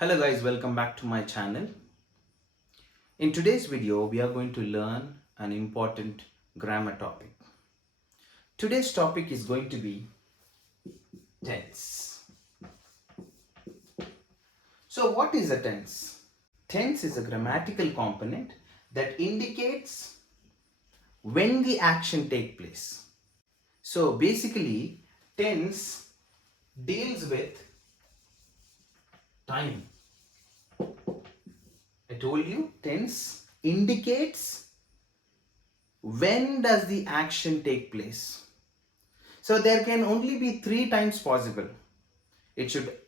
Hello guys, welcome back to my channel. In today's video, we are going to learn an important grammar topic. Today's topic is going to be tense. So what is a tense? Tense is a grammatical component that indicates when the action takes place. So basically, tense deals with time. I told you, tense indicates when does the action take place. So there can only be 3 times possible. It should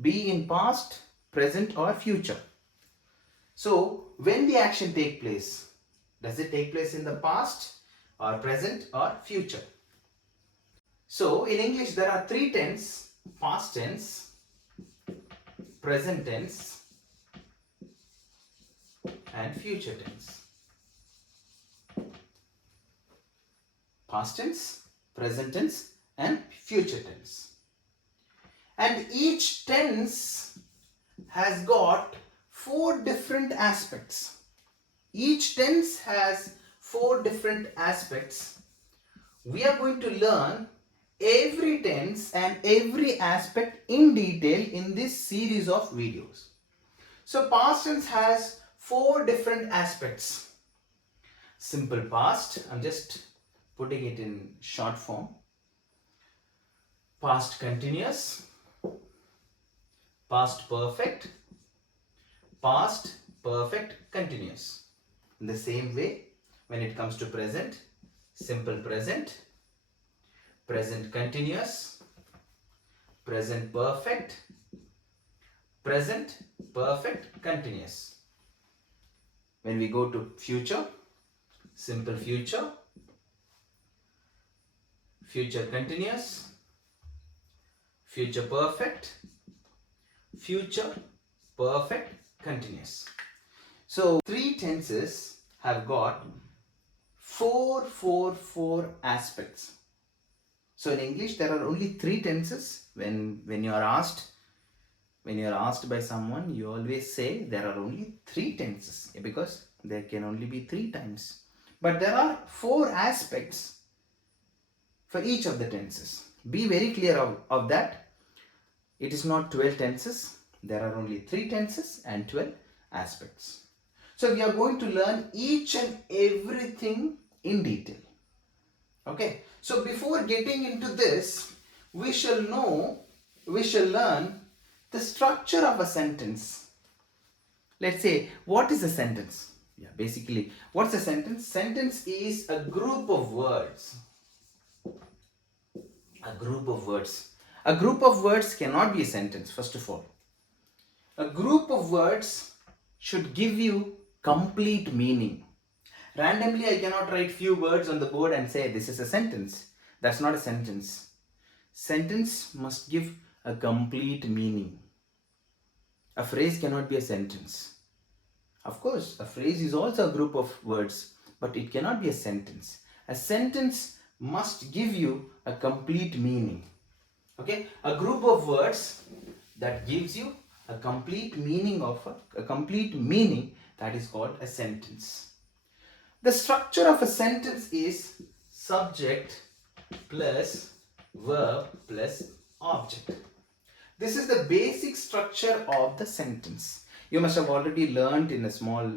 be in past, present or future. So when the action take place, does it take place in the past or present or future? So in English there are 3 tense: past tense, present tense and future tense. Past tense, present tense and future tense. And each tense has got 4 different aspects. Each tense has 4 different aspects. We are going to learn every tense and every aspect in detail in this series of videos. So past tense has 4 different aspects. Simple past, I'm just putting it in short form. Past continuous, past perfect, past perfect continuous. In the same way, when it comes to present, simple present, present continuous, present perfect, present perfect continuous. When we go to future, simple future, future continuous, future perfect, future perfect continuous. So 3 tenses have got 4 aspects. So in English there are only 3 tenses. When you are asked by someone, you always say there are only 3 tenses because there can only be 3 times. But there are 4 aspects for each of the tenses. Be very clear of that. It is not 12 tenses. There are only 3 tenses and 12 aspects. So we are going to learn each and everything in detail. Okay. So before getting into this, we shall learn the structure of a sentence. Let's say, what is a sentence? Yeah, basically, what's a sentence? Sentence is a group of words. A group of words. A group of words cannot be a sentence, first of all. A group of words should give you complete meaning. Randomly, I cannot write few words on the board and say this is a sentence. That's not a sentence. Sentence must give a complete meaning. A phrase cannot be a sentence. Of course, a phrase is also a group of words, but it cannot be a sentence. A sentence must give you a complete meaning. Okay, a group of words that gives you a complete meaning that is called a sentence. The structure of a sentence is subject plus verb plus object. This is the basic structure of the sentence. You must have already learned in a small,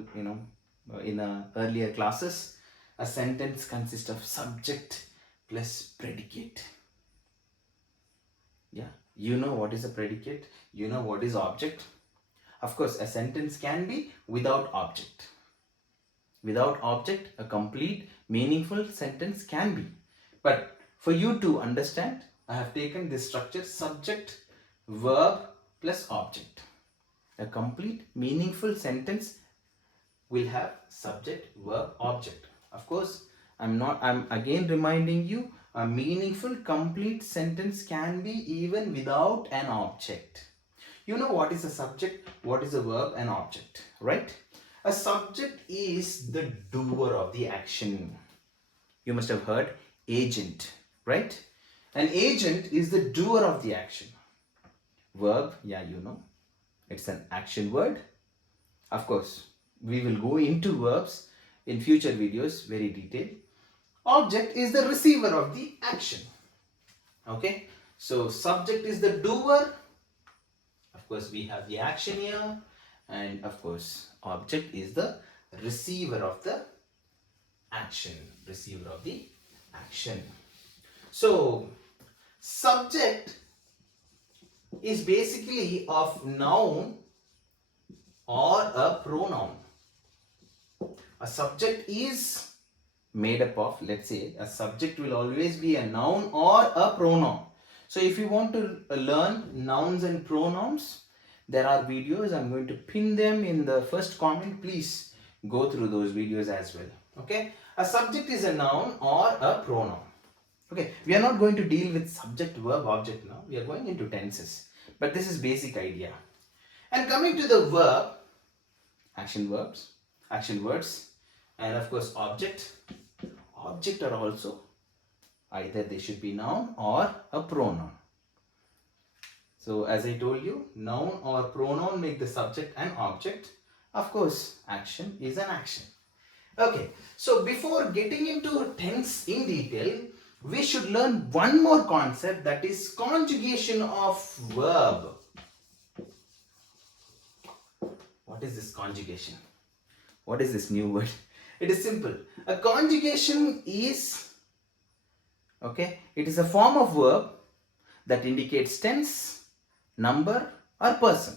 earlier classes. A sentence consists of subject plus predicate. Yeah, you know what is a predicate, you know what is object. Of course, a sentence can be without object. Without object, a complete, meaningful sentence can be. But for you to understand, I have taken this structure: subject, verb plus object. A complete, meaningful sentence will have subject, verb, object. Of course, I'm again reminding you, a meaningful, complete sentence can be even without an object. You know what is a subject, what is a verb and object, right? A subject is the doer of the action. You must have heard agent, right? An agent is the doer of the action. Verb, yeah, you know. It's an action word. Of course, we will go into verbs in future videos very detailed. Object is the receiver of the action. Okay, so subject is the doer. Of course, we have the action here, and of course, object is the receiver of the action. Receiver of the action. So, subject is basically of noun or a pronoun. A subject is made up of, let's say, a subject will always be a noun or a pronoun. So if you want to learn nouns and pronouns, there are videos. I'm going to pin them in the first comment. Please go through those videos as well. Okay, a subject is a noun or a pronoun. Okay, we are not going to deal with subject, verb, object now. We are going into tenses, but this is basic idea. And coming to the verb, action verbs, action words, and of course object. Object are also either they should be noun or a pronoun. So as I told you, noun or pronoun make the subject and object. Of course, action is an action. Okay, so before getting into tense in detail, we should learn one more concept, that is conjugation of verb. What is this conjugation? What is this new word? It is simple. A conjugation is, okay, it is a form of verb that indicates tense, number or person.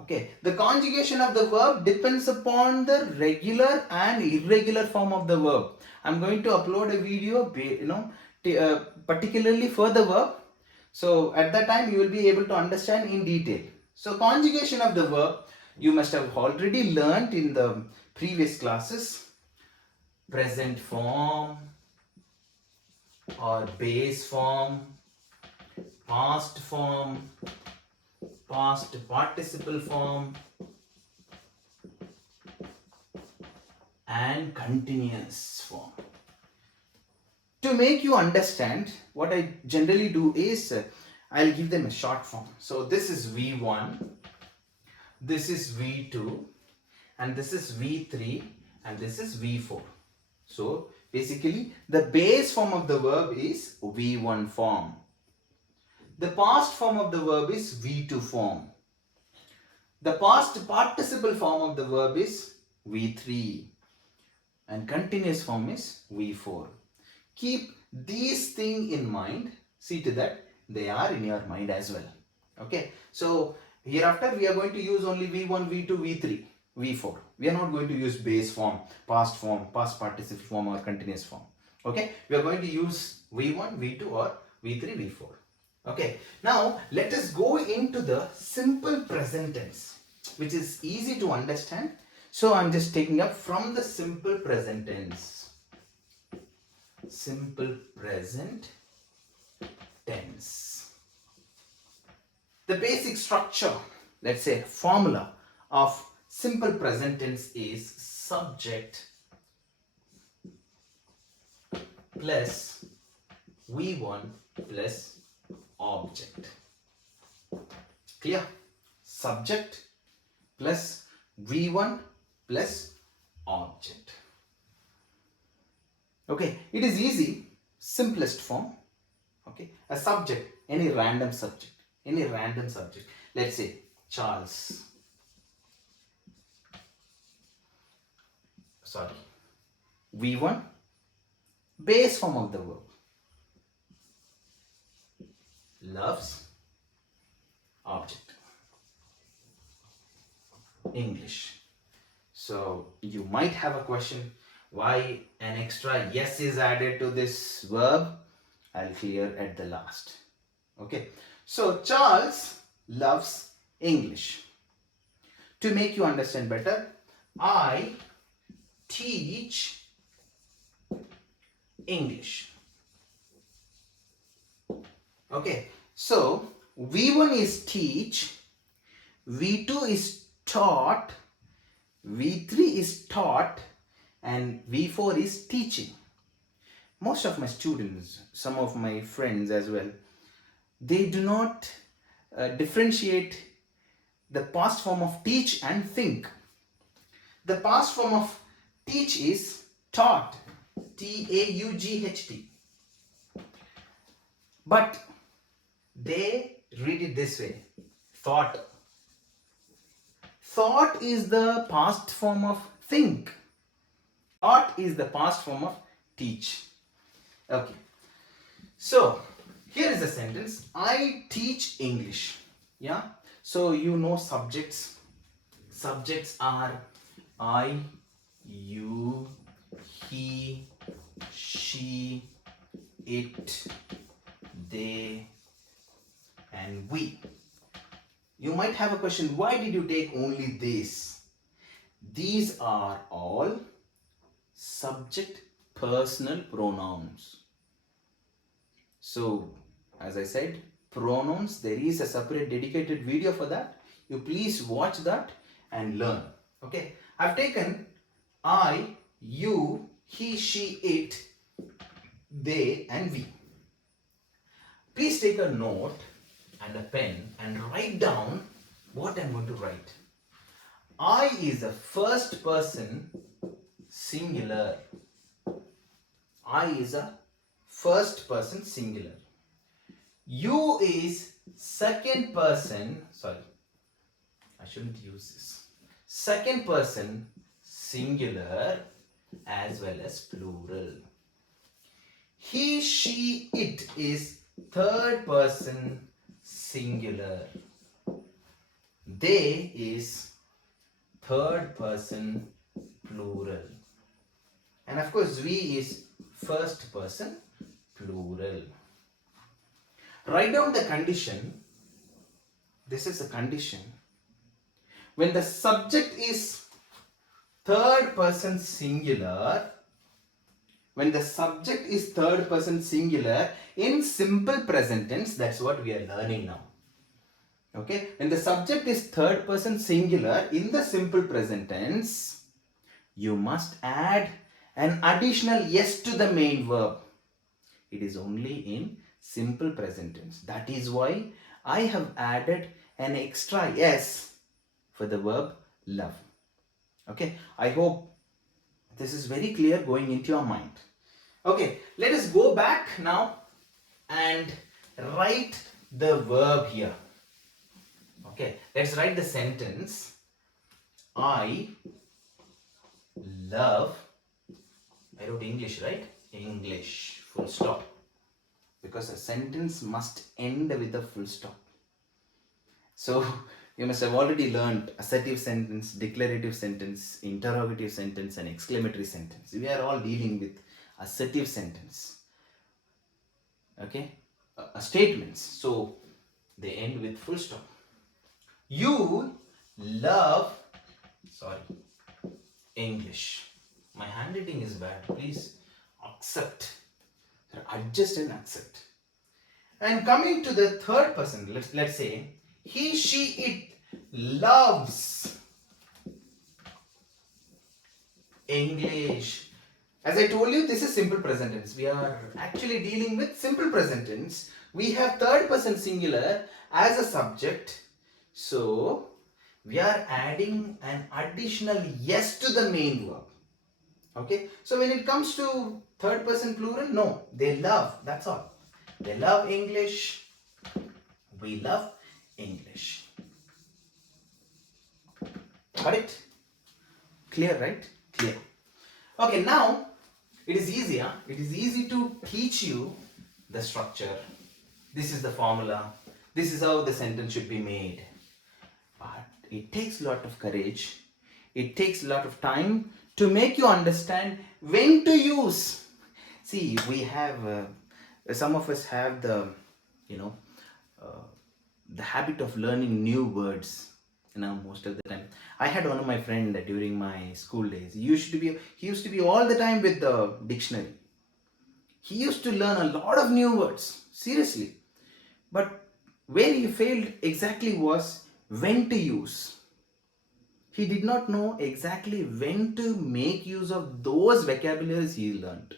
Okay, the conjugation of the verb depends upon the regular and irregular form of the verb. I'm going to upload a video, particularly for the verb. So at that time you will be able to understand in detail. So conjugation of the verb, you must have already learnt in the previous classes. Present form or base form, past form, past participle form, and continuous form. To make you understand, what I generally do is I'll give them a short form. So this is V1, this is V2, and this is V3, and this is V4. So basically the base form of the verb is V1 form. The past form of the verb is V2 form. The past participle form of the verb is V3. And continuous form is V4. Keep these things in mind. See to that they are in your mind as well. Okay. So hereafter we are going to use only V1, V2, V3, V4. We are not going to use base form, past participle form or continuous form. Okay. We are going to use V1, V2 or V3, V4. Okay, now let us go into the simple present tense, which is easy to understand. So I'm just taking up from the simple present tense. Simple present tense. The basic structure, let's say formula of simple present tense is subject plus V1 plus object. Clear? Subject plus V1 plus object. Okay, it is easy, simplest form. Okay, a subject, any random subject. Let's say Charles. V1, base form of the verb. Loves, object. English. So you might have a question, why an extra yes is added to this verb? I'll clear at the last. Okay. So Charles loves English. To make you understand better, I teach English. Okay, so V1 is teach, V2 is taught, V3 is taught, and V4 is teaching. Most of my students, some of my friends as well, they do not differentiate the past form of teach and think. The past form of teach is taught, T-A-U-G-H-T. But they read it this way, thought. Thought is the past form of think. Thought is the past form of teach. Okay. So, here is a sentence. I teach English. Yeah. So, you know subjects. Subjects are I, you, he, she, it, they, and we. You might have a question, why did you take only this? These are all subject personal pronouns. So, as I said, pronouns, there is a separate dedicated video for that. You please watch that and learn. Okay, I've taken I, you, he, she, it, they, and we. Please take a note and a pen and write down what I'm going to write. I is a first person singular. I is a first person singular. You is second person, sorry, I shouldn't use this. Second person singular as well as plural. He, she, it is third person singular. They is third person plural. And of course, we is first person plural. Write down the condition. This is a condition. When the subject is third person singular, when the subject is third person singular in simple present tense, that's what we are learning now. Okay, when the subject is third person singular in the simple present tense, you must add an additional yes to the main verb. It is only in simple present tense. That is why I have added an extra yes for the verb love. Okay, I hope this is very clear going into your mind. Okay, let us go back now and write the verb here. Okay, let's write the sentence. I love, I wrote English, right? English, full stop. Because a sentence must end with a full stop. So, you must have already learned assertive sentence, declarative sentence, interrogative sentence, and exclamatory sentence. We are all dealing with assertive sentence. Okay? Statements. So, they end with full stop. You love, English. My handwriting is bad. Please accept. Adjust and accept. And coming to the third person, let's say, he, she, it loves English. As I told you, this is simple present tense. We are actually dealing with simple present tense. We have third person singular as a subject. So, we are adding an additional yes to the main verb. Okay. So, when it comes to third person plural, no, they love. That's all. They love English. We love English. Got it? Clear, right? Clear. Okay, now it is easier. It is easy to teach you the structure. This is the formula. This is how the sentence should be made. But it takes a lot of courage. It takes a lot of time to make you understand when to use. See, we have, some of us have the, the habit of learning new words. Most of the time. I had one of my friend during my school days. He used to be all the time with the dictionary. He used to learn a lot of new words. Seriously. But where he failed exactly was when to use. He did not know exactly when to make use of those vocabularies he learned.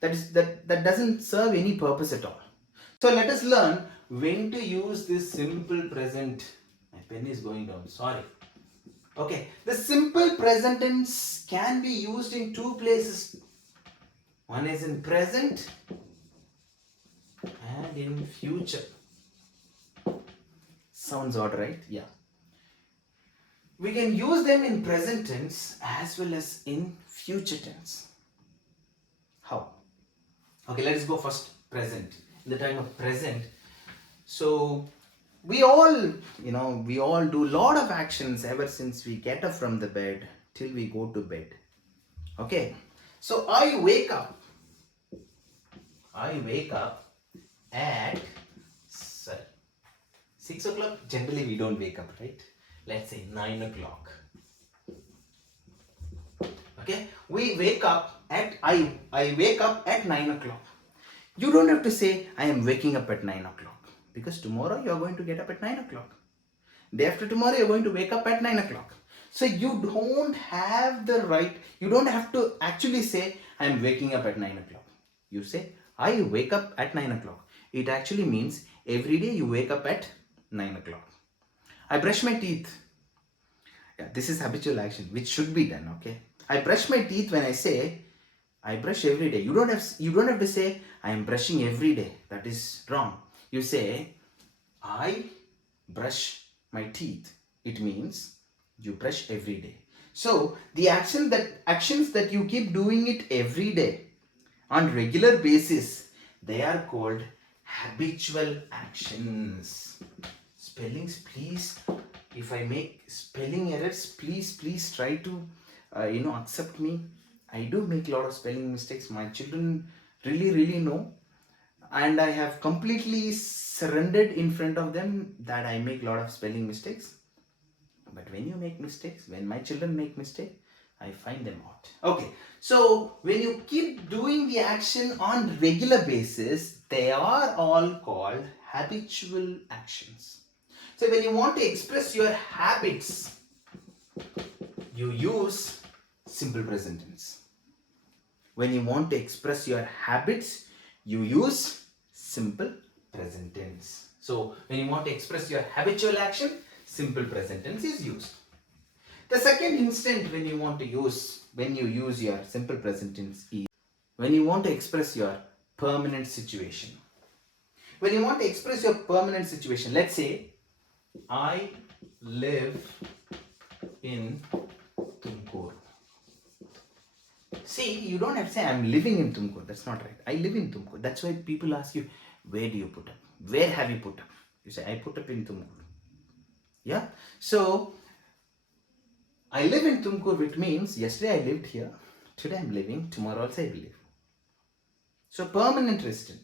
That doesn't serve any purpose at all. So let us learn when to use this simple present My pen is going down. Sorry. Okay. The simple present tense can be used in two places. One is in present and in future. Sounds odd, right? Yeah. We can use them in present tense as well as in future tense. How? Okay, let's go first present. In the time of present. So we all, we all do a lot of actions ever since we get up from the bed till we go to bed. Okay. So I wake up at 6 o'clock. Generally we don't wake up, right? Let's say 9 o'clock. Okay, we wake up at I wake up at 9 o'clock. You don't have to say I am waking up at 9 o'clock, because tomorrow you are going to get up at 9 o'clock. Day after tomorrow you are going to wake up at 9 o'clock. So you don't have the right, you don't have to actually say I am waking up at 9 o'clock. You say I wake up at 9 o'clock. It actually means every day you wake up at 9 o'clock. I brush my teeth. Yeah, this is habitual action which should be done. Okay, I brush my teeth. When I say I brush every day, you don't have to say I am brushing every day. That is wrong. You say I brush my teeth. It means you brush every day. So the actions that you keep doing it every day on regular basis, they are called habitual actions. Spellings, please. If I make spelling errors, please try to accept me. I do make a lot of spelling mistakes. My children really know, and I have completely surrendered in front of them that I make a lot of spelling mistakes. But when my children make mistake, I find them out. Okay, so when you keep doing the action on regular basis, they are all called habitual actions. So when you want to express your habits, you use simple present tense. When you want to express your habits, you use simple present tense. So when you want to express your habitual action, simple present tense is used. The second instant when you use your simple present tense is when you want to express your permanent situation. When you want to express your permanent situation, let's say I live in Tumkur. See, you don't have to say I'm living in Tumkur. That's not right. I live in Tumkur. That's why people ask you, where do you put up? Where have you put up? You say, I put up in Tumkur. Yeah? So, I live in Tumkur, which means yesterday I lived here. Today I'm living. Tomorrow also I will live. So, permanent resident.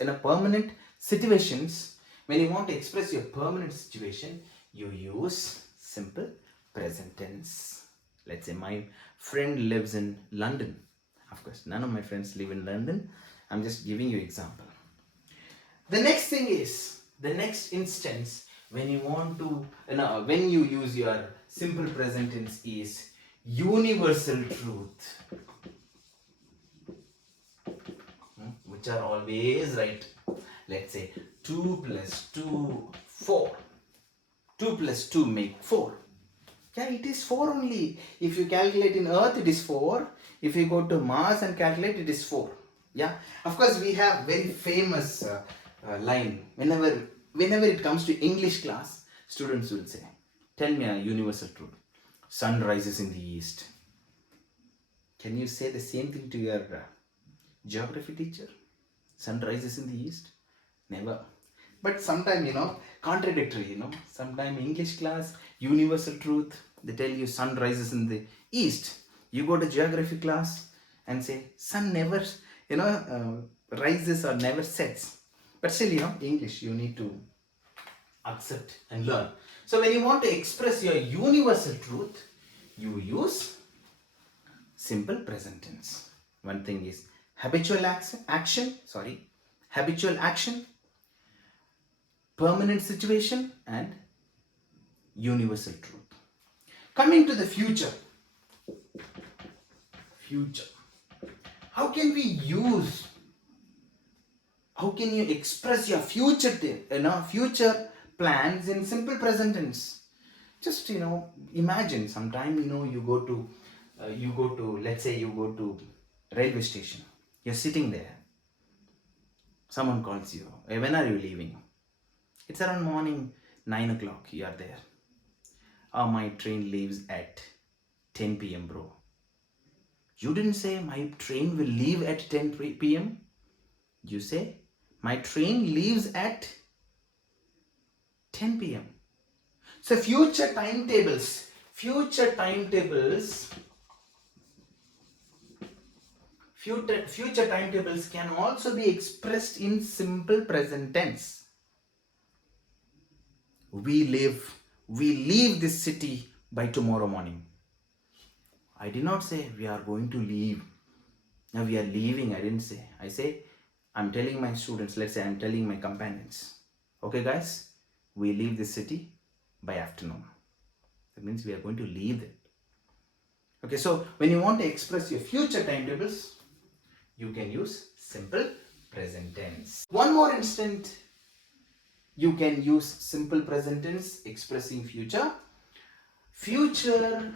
In a permanent situations, when you want to express your permanent situation, you use simple present tense. Let's say my friend lives in London. Of course, none of my friends live in London. I'm just giving you example. The next thing is, the next instance when you want to, when you use your simple present tense is universal truth, which are always right. Let's say 2 plus 2, 4. 2 plus 2 make 4. Yeah, it is 4 only. If you calculate in Earth, it is 4. If you go to Mars and calculate, it is 4. Yeah. Of course, we have very famous line. Whenever it comes to English class, students will say, tell me a universal truth. Sun rises in the east. Can you say the same thing to your geography teacher? Sun rises in the east? Never. But sometimes, contradictory, sometimes English class, universal truth, they tell you sun rises in the east. You go to geography class and say, sun never, rises or never sets. But still, English, you need to accept and learn. So when you want to express your universal truth, you use simple present tense. One thing is habitual action, permanent situation, and universal truth. Coming to the future. How can you express your future plans in simple present tense. Just imagine sometime you go to let's say you go to railway station. You're sitting there. Someone calls you. Hey, when are you leaving? It's around morning 9 o'clock. You are there. Oh, my train leaves at 10 p.m. bro. You didn't say my train will leave at 10 p.m. You say my train leaves at 10 p.m. So future timetables can also be expressed in simple present tense. We leave this city by tomorrow morning. I did not say we are going to leave. Now we are leaving. I didn't say. I say I'm telling my students, let's say I'm telling my companions. Okay guys, we leave this city by afternoon. That means we are going to leave it. Okay, so when you want to express your future timetables, you can use simple present tense. One more instant, you can use simple present tense expressing future. Future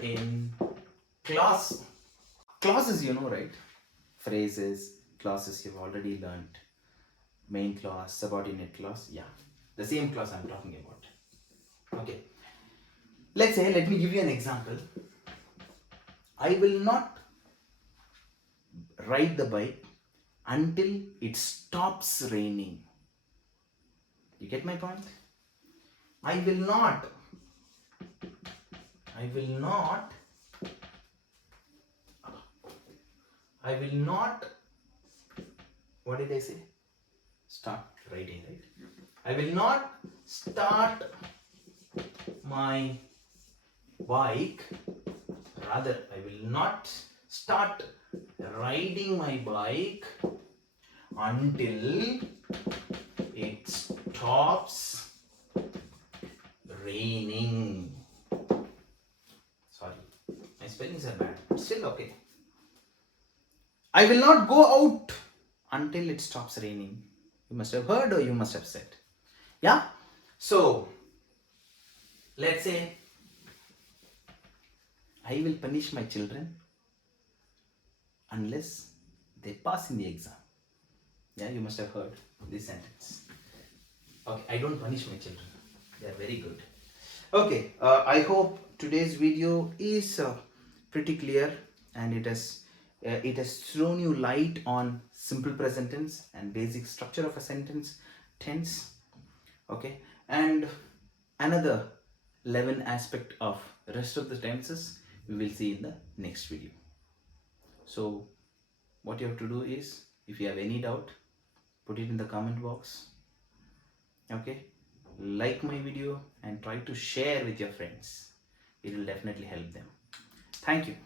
in class. Clauses, right? Phrases, clauses you've already learned. Main clause, subordinate clause. Yeah, the same clause I'm talking about. Okay. Let me give you an example. I will not ride the bike until it stops raining. You get my point? I will not, what did I say? Start riding, right? I will not start my bike, rather, I will not start riding my bike until it stops raining. Sorry, my spellings are bad, but still okay. I will not go out until it stops raining. You must have heard or you must have said. Yeah? So, let's say I will punish my children unless they pass in the exam. Yeah, you must have heard this sentence. Okay, I don't punish my children. They are very good. Okay, I hope today's video is pretty clear and it has thrown you light on simple present tense and basic structure of a sentence tense. Okay, and another 11 aspect of rest of the tenses we will see in the next video. So what you have to do is, if you have any doubt, put it in the comment box. Okay, like my video and try to share with your friends. It will definitely help them. Thank you.